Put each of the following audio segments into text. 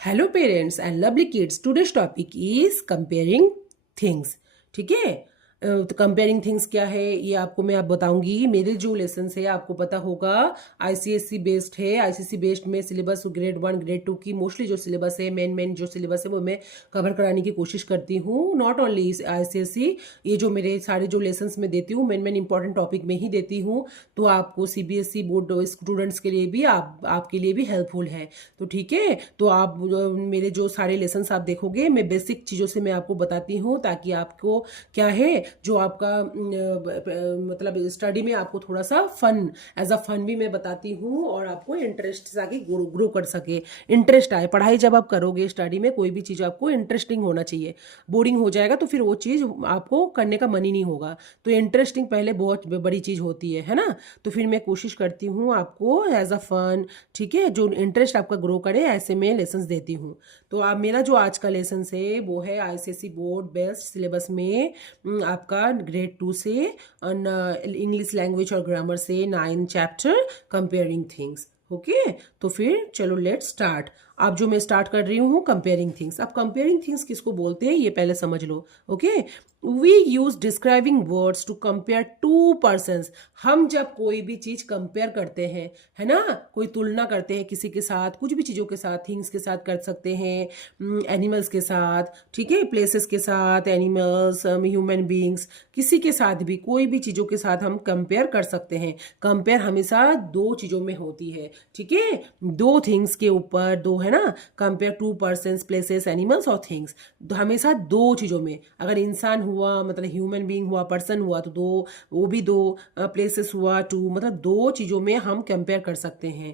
Hello parents and lovely kids, today's topic is comparing things. ठीक है। तो comparing things क्या है ये आपको मैं बताऊंगी। मेरे जो लेसन है आपको पता होगा आईसीएससी बेस्ड है। आईसीएससी बेस्ड में सिलेबस ग्रेड 1 ग्रेड 2 की मोस्टली जो सिलेबस है मेन जो सिलेबस है वो मैं कवर कराने की कोशिश करती हूँ। नॉट ओनली आईसीएससी, ये जो मेरे सारे जो लेसन में देती हूँ मेन इंपॉर्टेंट टॉपिक में ही देती हूँ। तो आपको सीबीएसई बोर्ड स्टूडेंट्स के लिए भी आपके लिए भी हेल्पफुल है। तो ठीक है, तो आप मेरे जो सारे लेसन आप देखोगे मैं बेसिक चीज़ों से मैं आपको बताती हूँ ताकि आपको क्या है जो आपका मतलब स्टडी में आपको थोड़ा सा फन एज अ फन भी मैं बताती हूँ और आपको इंटरेस्ट आगे ग्रो कर सके, इंटरेस्ट आए। पढ़ाई जब आप करोगे स्टडी में कोई भी चीज़ आपको इंटरेस्टिंग होना चाहिए। बोरिंग हो जाएगा तो फिर वो चीज़ आपको करने का मन ही नहीं होगा। तो इंटरेस्टिंग पहले बहुत बड़ी चीज़ होती है ना। तो फिर मैं कोशिश करती हूँ आपको एज अ फन, ठीक है, जो इंटरेस्ट आपका ग्रो करे ऐसे में लेसन्स देती हूँ। तो आप मेरा जो आज का लेसन है वो है आईसीएसई बोर्ड बेस्ट सिलेबस में आपका ग्रेड 2 से इंग्लिश लैंग्वेज और ग्रामर से 9 चैप्टर कंपेयरिंग थिंग्स। ओके, तो फिर चलो लेट्स स्टार्ट। अब जो मैं स्टार्ट कर रही हूँ कंपेयरिंग थिंग्स। अब कंपेयरिंग थिंग्स किसको बोलते हैं ये पहले समझ लो। Okay, we use describing words to compare two persons. हम जब कोई भी चीज कंपेयर करते हैं, है ना, कोई तुलना करते हैं किसी के साथ, कुछ भी चीजों के साथ, थिंग्स के साथ कर सकते हैं, एनिमल्स के साथ, ठीक है, प्लेसेस के साथ, एनिमल्स, ह्यूमन बींग्स, किसी के साथ भी कोई भी चीजों के साथ हम कंपेयर कर सकते हैं। कंपेयर हमेशा दो चीजों में होती है, ठीक है, दो थिंग्स के ऊपर, दो है ना, compare two persons, places, animals और थिंग्स, हमेशा दो चीजों में। अगर इंसान हुआ मतलब ह्यूमन बीइंग हुआ, पर्सन हुआ तो दो, वो भी दो, प्लेसेस हुआ टू, मतलब दो चीजों में हम कंपेयर कर सकते हैं।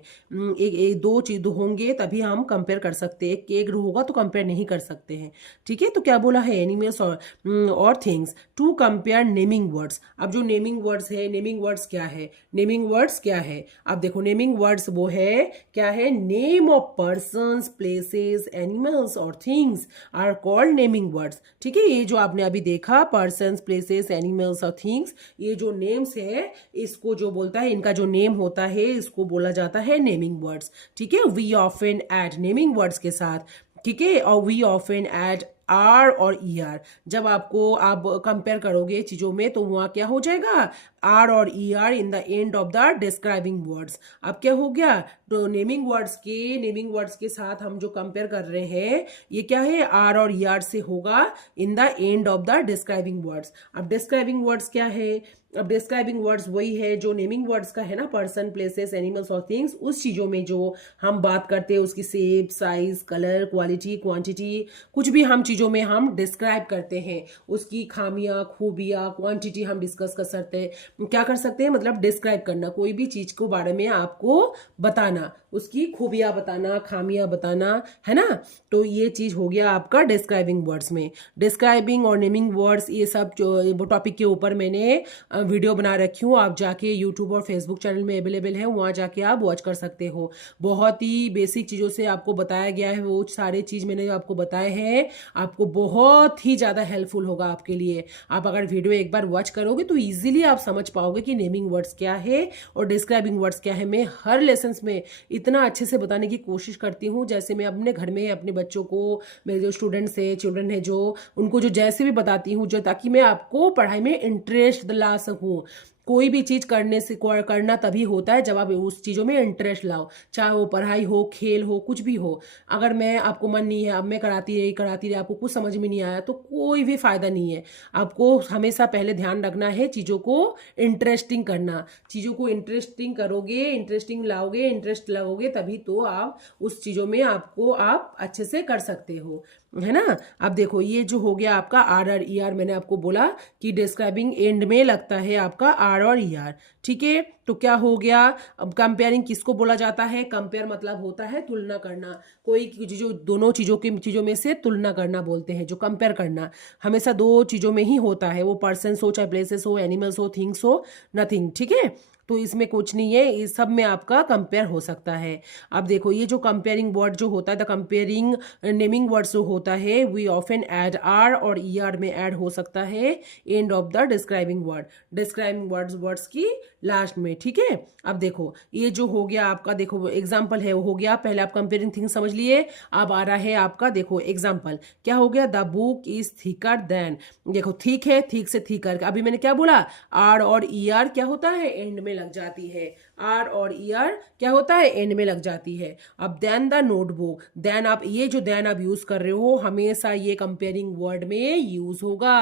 एक दो चीज होंगे तभी हम कंपेयर कर सकते हैं, एक होगा तो कंपेयर नहीं कर सकते हैं। ठीक है, तो क्या बोला है एनिमल्स और things to compare naming words. अब जो नेमिंग वर्ड्स है, नेमिंग वर्ड्स क्या है, नेमिंग वर्ड्स क्या है, अब देखो नेमिंग वर्ड्स वो है क्या है, name of persons, places, animals और things are called naming words. ठीक है, ये जो आपने अभी देखा पर्सन्स, प्लेसेस, एनिमल्स और थिंग्स, ये जो नेम्स है इसको जो बोलता है, इनका जो नेम होता है इसको बोला जाता है नेमिंग वर्ड्स। ठीक है, we often add naming words के साथ, ठीक है, और वी ऑफन ऐड आर और ई आर। जब आपको आप कंपेयर करोगे चीजों में तो वहां क्या हो जाएगा, आर और E R in the end of the describing words. अब क्या हो गया, तो नेमिंग वर्ड्स के साथ हम जो कंपेयर कर रहे हैं ये क्या है, आर और ई आर से होगा इन the end of the describing words. अब डिस्क्राइबिंग वर्ड्स क्या है, अब डिस्क्राइबिंग वर्ड्स वही है जो नेमिंग वर्ड्स का है ना, पर्सन, प्लेसेस, एनिमल्स और थिंग्स, उस चीजों में जो हम बात करते हैं उसकी shape, size, colour, quality, quantity, कुछ भी हम चीजों में हम डिस्क्राइब करते हैं, उसकी खामियां, खूबियां, क्वांटिटी हम डिस्कस कर सकते हैं। क्या कर सकते हैं, मतलब डिस्क्राइब करना, कोई भी चीज को बारे में आपको बताना, उसकी खूबियां बताना, खामियां बताना, है ना। तो ये चीज हो गया आपका डिस्क्राइबिंग वर्ड्स में। डिस्क्राइबिंग और नेमिंग वर्ड्स ये सब जो टॉपिक के ऊपर मैंने वीडियो बना रखी हूँ, आप जाके यूट्यूब और फेसबुक चैनल में अवेलेबल है, वहाँ जाके आप वॉच कर सकते हो। बहुत ही बेसिक चीज़ों से आपको बताया गया है, वो सारे चीज़ मैंने आपको बताए हैं, आपको बहुत ही ज़्यादा हेल्पफुल होगा आपके लिए। आप अगर वीडियो एक बार वॉच करोगे तो ईजिली आप समझ पाओगे कि नेमिंग वर्ड्स क्या है और डिस्क्राइबिंग वर्ड्स क्या है। मैं हर लेसन में इतना अच्छे से बताने की कोशिश करती हूँ, जैसे मैं अपने घर में अपने बच्चों को, मेरे जो स्टूडेंट्स है, चिल्ड्रन है, जो उनको जो जैसे भी बताती हूँ, जो ताकि मैं आपको पढ़ाई में इंटरेस्ट ला सकूं। कोई भी चीज करना तभी होता है जब आप उस चीजों में इंटरेस्ट लाओ, चाहे वो पढ़ाई हो, खेल हो, कुछ भी हो। अगर मैं आपको मन नहीं है, अब मैं कराती रही आपको कुछ समझ में नहीं आया तो कोई भी फायदा नहीं है। आपको हमेशा पहले ध्यान रखना है चीजों को इंटरेस्टिंग करना, चीजों को इंटरेस्टिंग करोगे, इंटरेस्टिंग लाओगे, इंटरेस्ट लाओगे तभी तो आप उस चीजों में आपको आप अच्छे से कर सकते हो, है ना। अब देखो ये जो हो गया आपका आर और ई आर, मैंने आपको बोला कि डिस्क्राइबिंग एंड में लगता है आपका आर और ई आर। ठीक है, तो क्या हो गया, अब कंपेयरिंग किसको बोला जाता है, कंपेयर मतलब होता है तुलना करना, कोई जो दोनों चीजों में से तुलना करना बोलते हैं, जो कंपेयर करना हमेशा दो चीजों में ही होता है, वो पर्सन हो, चाहे प्लेसेस हो, एनिमल्स हो, थिंग्स हो, नथिंग। ठीक है, तो इसमें कुछ नहीं है, इस सब में आपका कंपेयर हो सकता है। अब देखो ये जो कंपेयरिंग वर्ड जो होता है, द कंपेयरिंग नेमिंग वर्ड्स जो होता है, वी ऑफन ऐड आर और ई आर में ऐड हो सकता है and of the describing word, describing words की लास्ट में, ठीक है। अब देखो ये जो हो गया आपका, देखो एग्जाम्पल है वो हो गया, पहले आप कंपेयरिंग थिंग्स समझ लिए, अब आ रहा है आपका देखो एग्जाम्पल, क्या हो गया, the book is thicker than, देखो थिक है, थिक से थिकर, अभी मैंने क्या बोला, आर और ई आर क्या होता है, एंड में लग जाती है, आर और ई आर क्या होता है, एंड में लग जाती है। अब देन द नोटबुक, देन आप ये जो देन आप यूज कर रहे हो हमेशा ये कंपेयरिंग वर्ड में यूज होगा,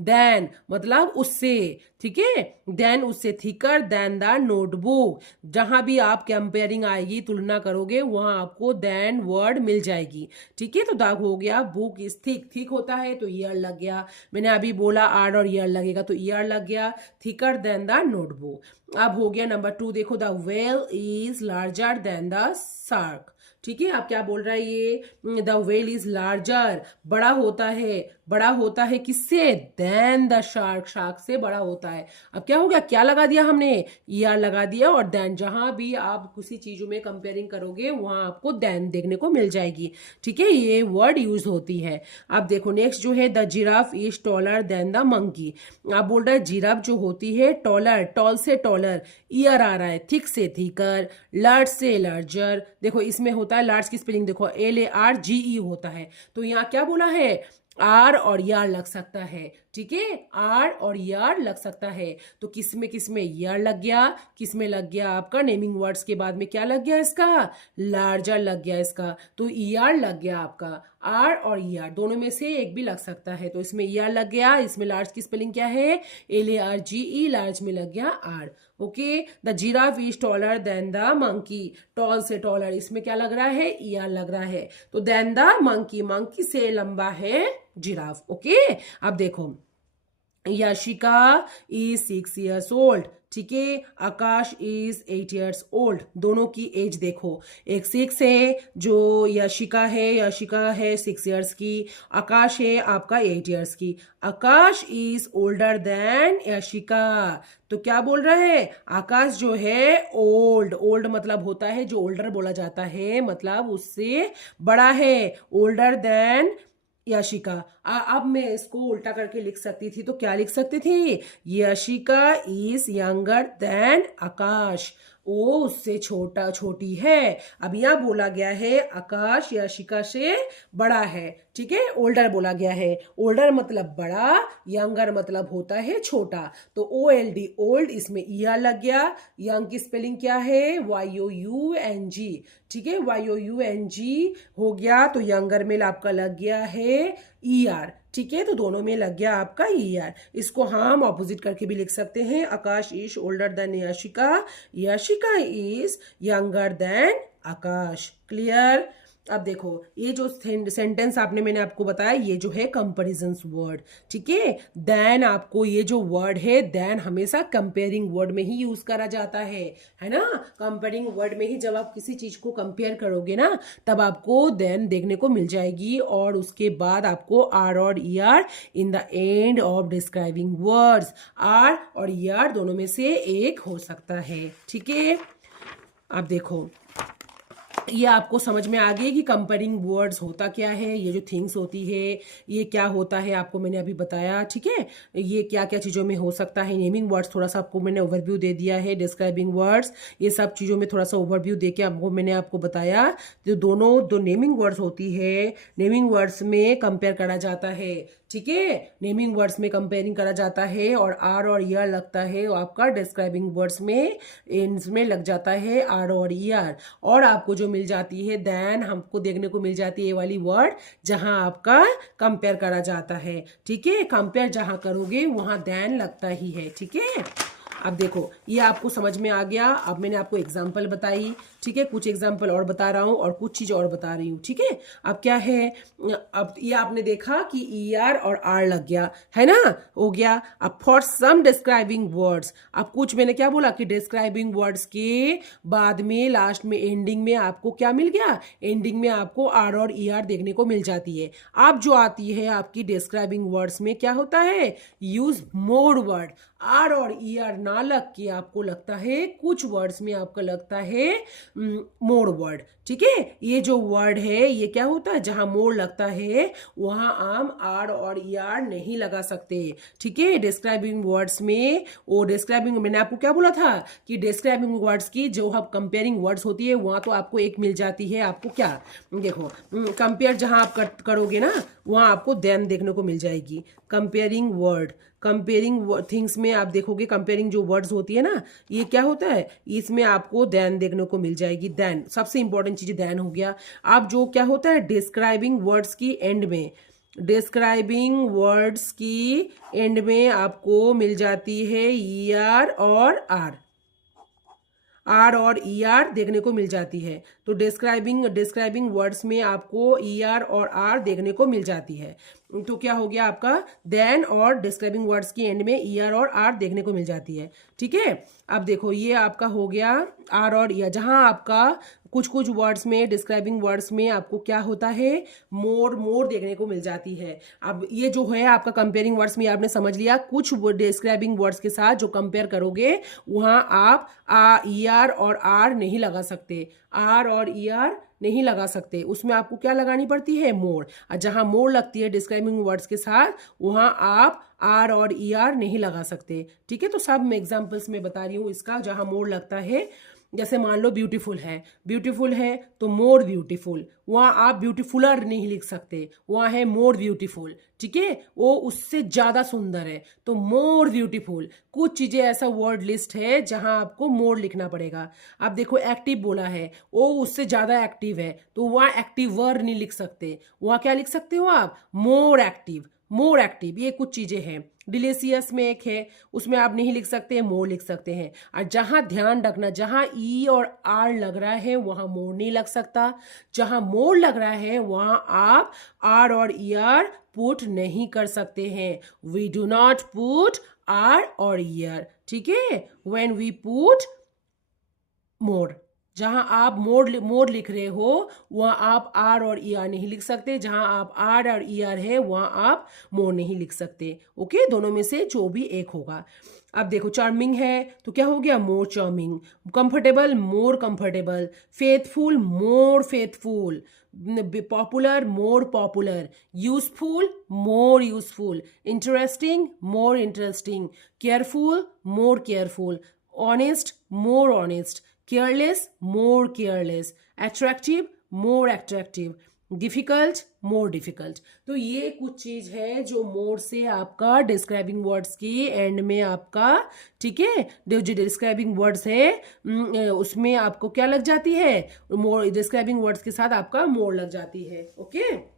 देन मतलब उससे, ठीक है, देन उससे थिकर देन द नोटबुक, जहां भी आप कंपेयरिंग आएगी, तुलना करोगे, वहां आपको देन वर्ड मिल जाएगी, ठीक है। तो दाग हो गया, बुक इज थिक, थिक होता है तो ईयर लग गया, मैंने अभी बोला आर और ईयर लगेगा तो ईयर लग गया, थिकर देन द नोटबुक। अब हो गया नंबर 2, देखो the whale is larger than the shark, ठीक है। आप क्या बोल रहा है, ये द व्हेल इज लार्जर, बड़ा होता है, बड़ा होता है किससे, देन द शार्क, शार्क से बड़ा होता है। अब क्या हो गया, क्या लगा दिया हमने, ईआर लगा दिया, और देन जहां भी आप किसी चीजों में कंपेयरिंग करोगे वहां आपको देन देखने को मिल जाएगी, ठीक है, ये वर्ड यूज होती है। अब देखो नेक्स्ट जो है, the giraffe is taller than the monkey, आप बोल रहे हैं जिराफ जो होती है टॉलर, टॉल से टॉलर, ईयर आ रहा है, थिक से थिकर, लार्ज से लार्जर, देखो इसमें होता है लार्ज की स्पेलिंग देखो LARGE होता है, तो यहाँ क्या बोला है, आर और यार लग सकता है, ठीक है, आर और यार लग सकता है। तो किस में यार लग गया, किस में लग गया आपका, नेमिंग वर्ड्स के बाद में क्या लग गया इसका, लार्जर लग गया इसका, तो ईआर लग गया आपका, आर और ईआर दोनों में से एक भी लग सकता है, तो इसमें ईआर लग गया, इसमें लार्ज की स्पेलिंग क्या है, LARGE, लार्ज में लग गया R, okay. The giraffe is taller than the monkey, tall से टॉलर, इसमें क्या लग रहा है, ईआर लग रहा है, तो देन द मंकी, मंकी से लंबा है जिराफ, ओके। अब देखो यशिका इज 6 years old, ठीक है, आकाश इज 8 years old, दोनों की एज देखो, एक 6 है जो यशिका है 6 years की, आकाश है आपका 8 years की, आकाश इज ओल्डर देन यशिका, तो क्या बोल रहा है, आकाश जो है ओल्ड, ओल्ड मतलब होता है जो ओल्डर बोला जाता है, मतलब उससे बड़ा है, ओल्डर देन यशिका। अब मैं इसको उल्टा करके लिख सकती थी, तो क्या लिख सकती थी, यशिका इज यंगर देन आकाश, वो उससे छोटी है। अब यहाँ बोला गया है आकाश यशिका से बड़ा है, ठीक है, ओल्डर बोला गया है, ओल्डर मतलब बड़ा, यंगर मतलब होता है छोटा, तो OLD ओल्ड, इसमें ईआर लग गया, यंग की स्पेलिंग क्या है, YOUNG, ठीक है, YOUNG हो गया, तो यंगर में आपका लग गया है ER, ठीक है, तो दोनों में लग गया आपका ER। इसको हम ऑपोजिट करके भी लिख सकते हैं, Akash is older than Yashika, Yashika is younger than Akash, clear. अब देखो ये जो सेंटेंस मैंने आपको बताया, ये जो है कंपैरिजंस वर्ड, ठीक है, देन आपको ये जो वर्ड है देन हमेशा कंपेयरिंग वर्ड में ही यूज करा जाता है ना, कंपेयरिंग वर्ड में ही जब आप किसी चीज को कंपेयर करोगे ना तब आपको देन देखने को मिल जाएगी, और उसके बाद आपको आर और ER in the end of describing words, R और ER दोनों में से एक हो सकता है, ठीक है। अब देखो ये आपको समझ में आ गई कि कंपेयरिंग वर्ड्स होता क्या है, ये जो थिंग्स होती है ये क्या होता है, आपको मैंने अभी बताया, ठीक है, ये क्या क्या चीज़ों में हो सकता है, नेमिंग वर्ड्स थोड़ा सा आपको मैंने ओवरव्यू दे दिया है, डिस्क्राइबिंग वर्ड्स ये सब चीज़ों में थोड़ा सा ओवरव्यू दे के मैंने आपको बताया, जो दोनों दो नेमिंग वर्ड्स होती है, नेमिंग वर्ड्स में कंपेयर करा जाता है, ठीक है, नेमिंग वर्ड्स में कंपेयरिंग करा जाता है, और आर और ER लगता है आपका डिस्क्राइबिंग वर्ड्स में, इनमें लग जाता है आर और ER, और आपको जो मिल जाती है देन हमको देखने को मिल जाती है ये वाली वर्ड जहां आपका कंपेयर करा जाता है, ठीक है, कंपेयर जहां करोगे वहां देन लगता ही है, ठीक है। अब देखो ये आपको समझ में आ गया, अब मैंने आपको एग्जाम्पल बताई, ठीक है, कुछ एग्जाम्पल और बता रहा हूँ और कुछ चीज और बता रही हूँ, ठीक है। अब क्या है, अब ये आपने देखा कि ER और R लग गया है ना, हो गया। अब फॉर सम डिस्क्राइबिंग वर्ड्स, अब कुछ मैंने क्या बोला कि डिस्क्राइबिंग वर्ड्स के बाद में लास्ट में एंडिंग में आपको क्या मिल गया, एंडिंग में आपको R और ER देखने को मिल जाती है। अब जो आती है आपकी डिस्क्राइबिंग वर्ड्स में क्या होता है, यूज मोर वर्ड, आर और ER ना लग के आपको लगता है, कुछ वर्ड्स में आपका लगता है मोर वर्ड, ठीक है। ये जो वर्ड है ये क्या होता है, जहां मोर लगता है वहां आप आर और ई आर नहीं लगा सकते, ठीक है। डिस्क्राइबिंग वर्ड्स में वो डिस्क्राइबिंग, मैंने आपको क्या बोला था कि डिस्क्राइबिंग वर्ड्स की जो हम कंपेयरिंग वर्ड्स होती है वहां तो आपको एक मिल जाती है, आपको क्या, देखो कंपेयर जहां आप करोगे ना वहां आपको देन देखने को मिल जाएगी। कंपेयरिंग वर्ड, कंपेयरिंग थिंग्स में आप देखोगे कंपेयरिंग जो वर्ड्स होती है ना, ये क्या होता है, इसमें आपको देन देखने को मिल जाएगी। देन सबसे इंपॉर्टेंट चीज देन हो गया। अब जो क्या होता है डिस्क्राइबिंग वर्ड्स की एंड में, डिस्क्राइबिंग वर्ड्स की एंड में आपको मिल जाती है ई आर और आर और ई आर देखने को मिल जाती है। तो डिस्क्राइबिंग वर्ड्स में आपको ई आर और आर देखने को मिल जाती है। तो क्या हो गया आपका, देन और डिस्क्राइबिंग वर्ड्स की एंड में ई आर और आर देखने को मिल जाती है, ठीक है। अब देखो ये आपका हो गया आर और ई आर, जहां आपका कुछ कुछ वर्ड्स में डिस्क्राइबिंग वर्ड्स में आपको क्या होता है, मोर देखने को मिल जाती है। अब ये जो है आपका कंपेयरिंग वर्ड्स में आपने समझ लिया, कुछ डिस्क्राइबिंग वर्ड्स के साथ जो कंपेयर करोगे वहां आप ई आर और आर नहीं लगा सकते, आर और ई आर नहीं लगा सकते, उसमें आपको क्या लगानी पड़ती है, मोर। और जहां मोर लगती है डिस्क्राइबिंग वर्ड्स के साथ वहां आप आर और ई आर नहीं लगा सकते, ठीक है। तो सब मैं एग्जांपल्स में बता रही हूँ इसका, जहां मोर लगता है। जैसे मान लो ब्यूटीफुल है तो मोर ब्यूटीफुल, वहां आप ब्यूटीफुलर नहीं लिख सकते, वहां है मोर ब्यूटीफुल, ठीक है। वो उससे ज्यादा सुंदर है तो मोर ब्यूटीफुल। कुछ चीजें ऐसा वर्ड लिस्ट है जहां आपको मोर लिखना पड़ेगा। अब देखो एक्टिव बोला है, वो उससे ज्यादा एक्टिव है तो वहां एक्टिवर नहीं लिख सकते, वहां क्या लिख सकते हो आप, मोर एक्टिव। ये कुछ चीजें हैं। डिलीशियस में एक है, उसमें आप नहीं लिख सकते, मोर लिख सकते हैं। और जहां ध्यान रखना, जहां ई और आर लग रहा है वहां मोर नहीं लग सकता, जहां मोर लग रहा है वहां आप आर और ई आर पुट नहीं कर सकते हैं। We do not put R और ई आर, ठीक है, व्हेन वी पुट मोर। जहां आप मोर लिख रहे हो वहां आप आर और ई आर नहीं लिख सकते, जहां आप आर और ई आर है वहां आप मोर नहीं लिख सकते, ओके। दोनों में से जो भी एक होगा। अब देखो चार्मिंग है तो क्या हो गया, more charming. Comfortable, more comfortable. Faithful, more faithful. Popular, more popular. Useful, more useful. Interesting, more interesting. Careful, more careful. Honest, more honest. Careless, more careless. Attractive, more attractive. Difficult, more difficult. तो ये कुछ चीज है जो मोर से आपका describing words की and में आपका, ठीक है, जो डिस्क्राइबिंग वर्ड्स है उसमें आपको क्या लग जाती है, मोर। डिस्क्राइबिंग वर्ड्स के साथ आपका मोर लग जाती है, ओके।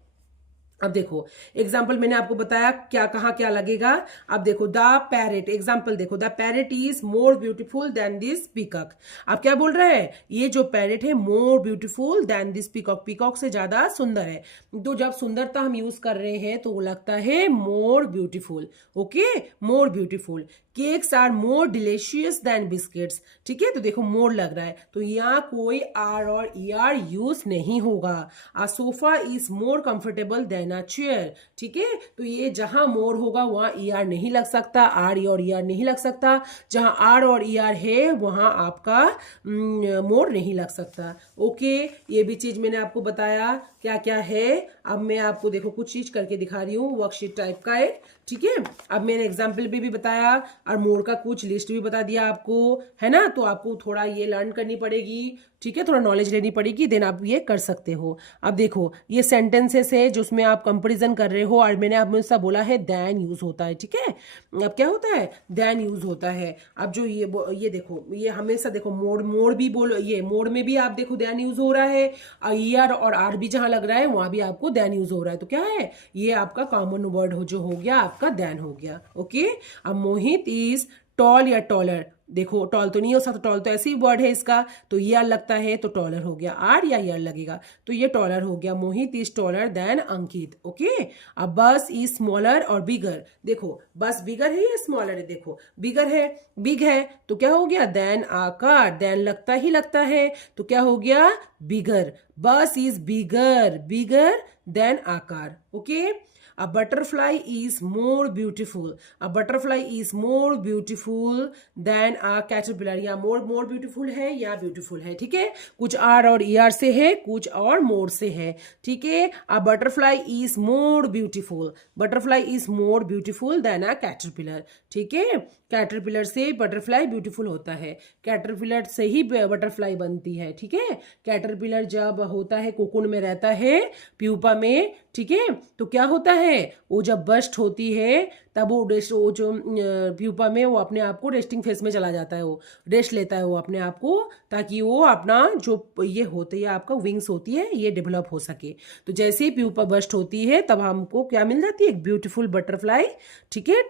अब देखो एग्जाम्पल मैंने आपको बताया क्या कहा क्या लगेगा। अब देखो द पैरेट, एग्जाम्पल देखो, the parrot is more beautiful then this peacock. अब क्या बोल रहा है, ये जो पैरेट है more beautiful then this peacock, peacock से ज्यादा सुंदर है। तो जब सुंदरता हम यूज कर रहे हैं तो वो लगता है more beautiful, okay, more beautiful. Cakes are more delicious than biscuits, ठीक है। तो देखो मोर लग रहा है तो यहाँ कोई आर और ई आर यूज नहीं होगा। A sofa is more comfortable than a chair, ठीक है। तो ये जहां मोर होगा वहां ई आर नहीं लग सकता, आर और ई आर नहीं लग सकता। जहां आर और ई आर है वहां आपका मोर नहीं लग सकता, ओके। ये भी चीज मैंने आपको बताया क्या क्या है। अब मैं आपको देखो कुछ चीज करके दिखा रही हूँ, वर्कशीट टाइप का एक, ठीक है। अब मैंने एग्जाम्पल भी बताया और मोर का कुछ लिस्ट भी बता दिया आपको, है ना। तो आपको थोड़ा ये लर्न करनी पड़ेगी, ठीक है, थोड़ा नॉलेज लेनी पड़ेगी, देन आप ये कर सकते हो। अब देखो ये सेंटेंसेस है जो उसमें आप कंपैरिजन कर रहे हो और मैंने आप मुझसे बोला है देन यूज होता है, ठीक है। अब क्या होता है, देन यूज होता है। अब जो ये देखो, ये हमेशा देखो मोर भी बोलो, ये मोर में भी आप देखो देन यूज हो रहा है, ई आर और आर भी जहां लग रहा है वहां भी आपको देन यूज हो रहा है। तो क्या है, ये आपका कॉमन वर्ड जो हो गया आपका देन हो गया, ओके। अब मोहित इज टॉल या टॉलर, देखो टॉल तो नहीं हो सकता, टॉल तो ऐसी वर्ड है इसका, तो ये लगता है तो टॉलर हो गया, आर या ईयर लगेगा तो ये टॉलर हो गया। Mohit is taller than Ankit, okay. अब बस इज स्मॉलर और बिगर, देखो बस बिगर है या स्मॉलर है, देखो बिगर है, बिग है तो क्या हो गया, देन आकार, देन लगता ही लगता है तो क्या हो गया, bigger. Bus is bigger than a car. Okay. A butterfly is more beautiful. A butterfly is more beautiful than a caterpillar. या more beautiful है या beautiful है. ठीक है. कुछ R और ER से है, कुछ और more से है. ठीक है. A butterfly is more beautiful. Butterfly is more beautiful than a caterpillar. ठीक है. कैटरपिलर से बटरफ्लाई ब्यूटीफुल होता है. कैटरपिलर से ही बटरफ्लाई बनती है. ठीक है. कैटरपिलर जब होता है कोकून में रहता है प्यूपा में. ठीक है. तो क्या होता है, वो जब बस्ट होती है तब वो जो प्यूपा में वो अपने आप को रेस्टिंग फेज में चला जाता है. वो रेस्ट लेता है वो अपने आप को, ताकि वो अपना जो ये होती है आपका विंग्स होती है ये डेवलप हो सके. तो जैसे ही प्यूपा बस्ट होती है तब हमको क्या मिल जाती है, एक ब्यूटीफुल बटरफ्लाई. ठीक है.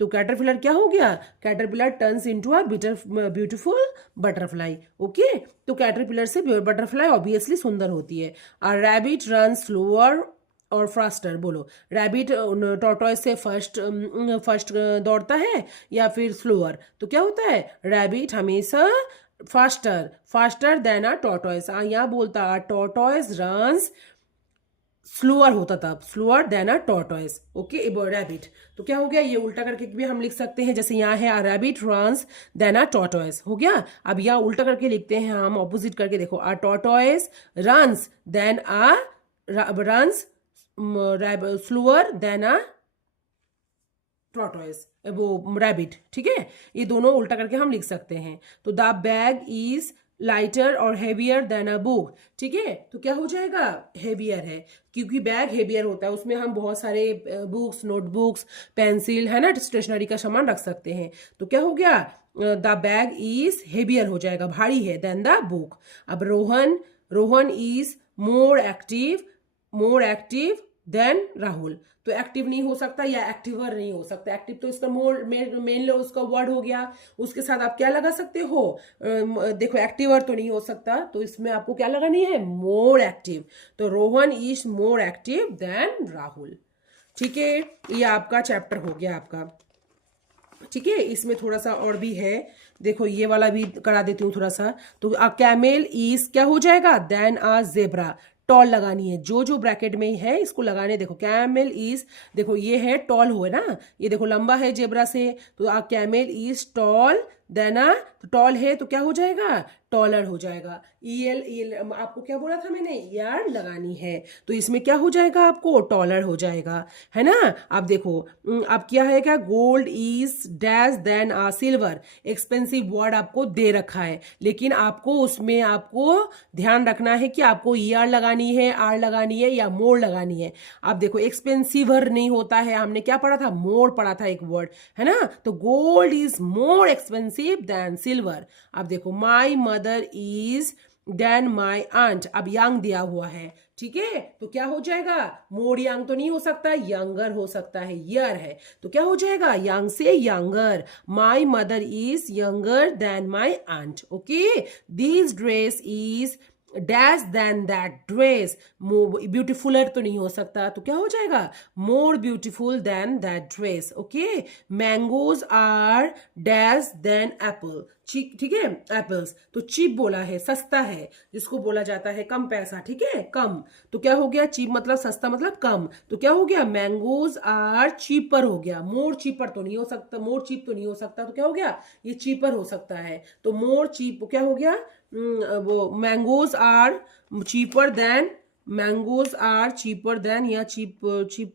तो कैटरपिलर क्या हो गया, caterpillar turns into a beautiful butterfly. Okay. तो कैटरपिलर से बटरफ्लाई ऑब्वियसली सुंदर होती है. अ रैबिट रन स्लोअर और फास्टर. बोलो, रैबिट टॉर्टोइस से फर्स्ट दौड़ता है या फिर स्लोअर. तो क्या होता है, रैबिट हमेशा फास्टर देन अ टॉर्टोइस. यहाँ बोलता टॉर्टोइस रन्स स्लोअर होता था, स्लोअर देन अ टॉर्टोइस. ओके. रैबिट. तो क्या हो गया, ये उल्टा करके भी हम लिख सकते हैं. जैसे यहाँ है रैबिट रन्स देन अ टॉर्टोइस. हो गया. अब यहाँ उल्टा करके लिखते हैं हम, ऑपोजिट करके देखो. अ टॉर्टोइस रन्स देन अ रन्स स्लोअर देन अ टॉर्टोइस, वो रैबिट. ठीक है. ये दोनों उल्टा करके हम लिख सकते हैं. तो द बैग इज लाइटर और हेवियर देन अ बुक. ठीक है. तो क्या हो जाएगा, हेवियर है, क्योंकि बैग हेवियर होता है, उसमें हम बहुत सारे बुक्स, नोटबुक्स, पेंसिल है ना, स्टेशनरी का सामान रख सकते हैं. तो क्या हो गया, द बैग इज हेवियर हो जाएगा, भारी है, देन द बुक. अब Rohan is more active than Rahul. तो एक्टिव नहीं हो सकता या एक्टिवर नहीं हो सकता. एक्टिव तो इसका मेन उसका वर्ड हो गया. उसके साथ आप क्या लगा सकते हो, देखो एक्टिवर तो नहीं हो सकता, तो इसमें आपको क्या लगानी है, मोर एक्टिव. तो Rohan is more active than Rahul. ठीक है. ये आपका चैप्टर हो गया आपका. ठीक है. इसमें थोड़ा सा और भी है, देखो ये वाला भी करा देती हूँ थोड़ा सा. तो कैमेल इज क्या हो जाएगा, देन अ जेब्रा. टॉल लगानी है, जो ब्रैकेट में है इसको लगाने. देखो कैमेल इज, देखो ये है टॉल हुआ ना, ये देखो लंबा है जेब्रा से. तो कैमेल इज टॉल देन अ, तो टॉल है तो क्या हो जाएगा, टॉलर हो जाएगा. ईल आपको क्या बोला था मैंने, यार लगानी है, तो इसमें क्या हो जाएगा आपको, टॉलर हो जाएगा, है ना. अब देखो अब क्या है, क्या gold is dash than a silver. Expensive word आपको दे रखा है, लेकिन आपको उसमें आपको ध्यान रखना है कि आपको ईआर लगानी है, आर लगानी है या मोर लगानी है. अब देखो एक्सपेंसिवर नहीं होता है, हमने क्या पढ़ा था, मोर पढ़ा था एक वर्ड, है ना. तो gold is more expensive than silver. अब देखो my mother is than my aunt. अब यंग दिया हुआ है. ठीक है. तो क्या हो जाएगा, मोर यंग तो नहीं हो सकता, यंगर हो सकता है, ईयर है, तो क्या हो जाएगा, यंग से younger. My mother is younger than my aunt. Okay. This dress is dash than that dress. Beautifuler तो नहीं हो सकता, तो क्या हो जाएगा, more beautiful than that dress. Okay. Mangoes are dash than apple. ठीक है. एप्पल्स तो चीप बोला है, सस्ता है, जिसको बोला जाता है कम पैसा. ठीक है, कम. तो क्या हो गया, चीप मतलब सस्ता मतलब कम. तो क्या हो गया, मैंगोज आर चीपर हो गया. मोर चीपर तो नहीं हो सकता, मोर चीप तो नहीं हो सकता, तो क्या हो गया, ये चीपर हो सकता है. तो मोर चीप क्या हो गया, वो मैंगोज आर चीपर देन या चीप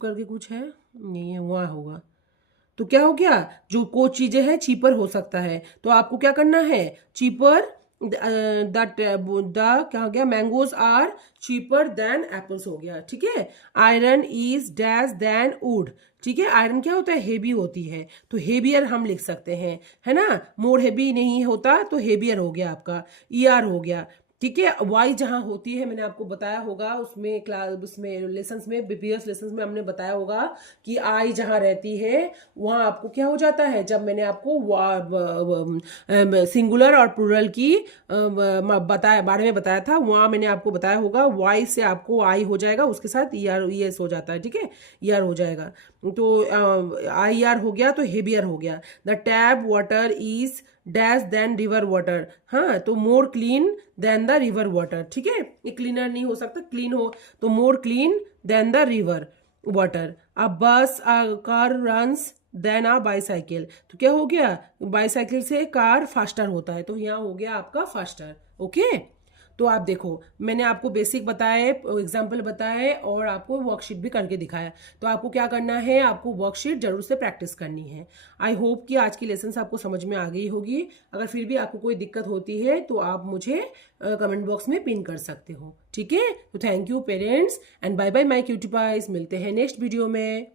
करके कुछ है, नहीं है, वहाँ होगा. तो क्या हो गया, जो कुछ चीजें हैं चीपर हो सकता है, तो आपको क्या करना है, चीपर क्या हो गया, mangoes are cheaper than apples हो गया. ठीक है. Iron is dash than wood. ठीक है. आयरन क्या होता है, हेवी होती है, तो हेवियर हम लिख सकते हैं, है ना. मोर हेवी नहीं होता, तो हेवियर हो गया आपका, ईआर हो गया. ठीक है. वाई जहां होती है, मैंने आपको बताया होगा उसमें उसमें लेसन्स में, प्रीवियस लेसन्स में हमने बताया होगा कि आई जहां रहती है वहां आपको क्या हो जाता है, जब मैंने आपको सिंगुलर और प्लूरल की बारे में बताया था, वहां मैंने आपको बताया होगा वाई से आपको आई हो जाएगा, उसके साथ ईएस हो जाता है. ठीक है. ईआर हो जाएगा, तो आई आर हो गया, तो हेवियर हो गया. The tap water is dash than river water. हाँ, तो more clean than the river water, ठीक है, ये क्लीनर नहीं हो सकता, क्लीन हो तो more clean than the river water. A bus a car runs than a bicycle, तो क्या हो गया, बाईसाइकिल से कार फास्टर होता है, तो यहाँ हो गया आपका फास्टर। ओके, तो आप देखो मैंने आपको बेसिक बताए, एग्जाम्पल बताए और आपको वर्कशीट भी करके दिखाया। तो आपको क्या करना है, आपको वर्कशीट जरूर से प्रैक्टिस करनी है। आई होप कि आज की लेसन आपको समझ में आ गई होगी। अगर फिर भी आपको कोई दिक्कत होती है तो आप मुझे कमेंट बॉक्स में पिन कर सकते हो, ठीक है। तो thank you parents and bye bye my cutie pies, मिलते हैं नेक्स्ट वीडियो में।